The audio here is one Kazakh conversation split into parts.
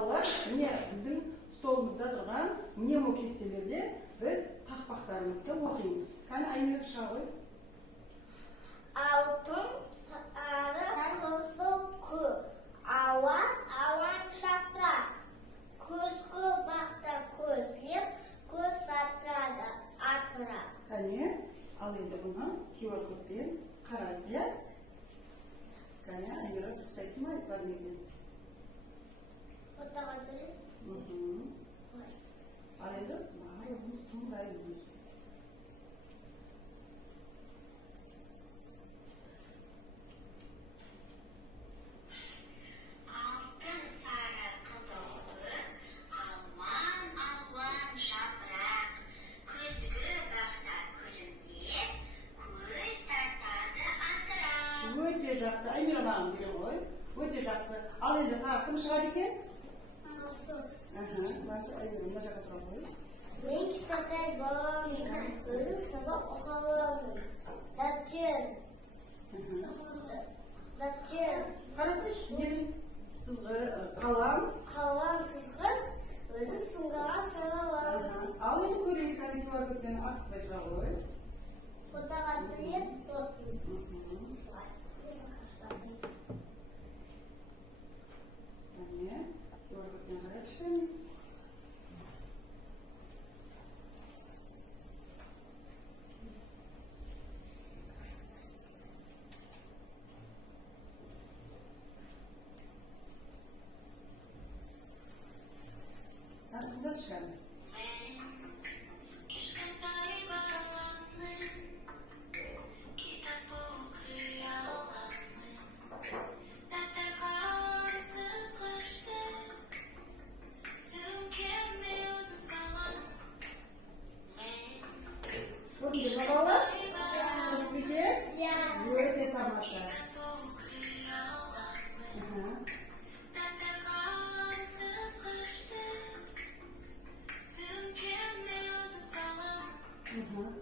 мысалға міне біздің столымызда тұрған мнемо кестелерде біз тақпақтарымызды оқимыз. Қане Аймира шыға ғой. Алтын, сары, қызыл, көк, ауан жапырақ, көзгі бақта көзлеп, көз атырап. Қане, ал енді бұны QR кодпен қарайды, иә? Қане, Аймира дұрыс айтты ма, айтпады ма? Фотоға түсіресіз? Ал енді барлығымыз тыңдаймыз. Алтын, сары, қызыл, көк, алуан жапырақ, көзгі бақта күлімдеп, көз тартады атырап. Өте жақсы. Аймира маған бере ғой. Өте жақсы. Ал енді тағы кім шығады екен? Мансұр, Аймира мына жаққа тұра қой. Мен кішкентай баламын, өзім сабақ оқи аламын. Дәптер. Қарасайшы, мен сізге қалам. Қалам сызғыш, өзім суға сала аламын. Ал енді көрейік, QR кодпен асықпай тұра қой. Фотоға түсіресіз, сосын. Қане, QR кодпен қарайықшы. Кімді шығады? Кішкентай баламын, китап оқи аламын, дәптер қалам сызғышты, сөмкеме өзім саламын. Көрдіңіз бе балалар? Қызбеке? Өте тамаша. Дәптер қалам сызғышты, сөмкеме өзім саламын.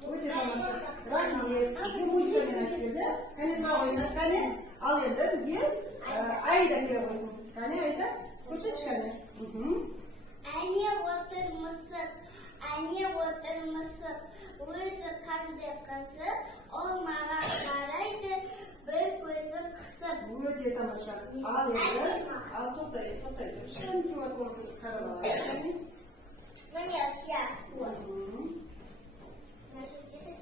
Өте тамаша. Рахмет. Бізге музыкамен айтып берді. Қане тұра қойыңдар. Қане. Ал енді бізге Айда келе қойсын. Қане Айда? Көрсетші қане. Әне отыр мысық, өзі қандай қызық, ол маған қарайды, бір көзін қысып. Өте тамаша. Ал енді, ал тоқтай тұршы. QR кодты қарап алайық. Міне, Вот. Наши дети,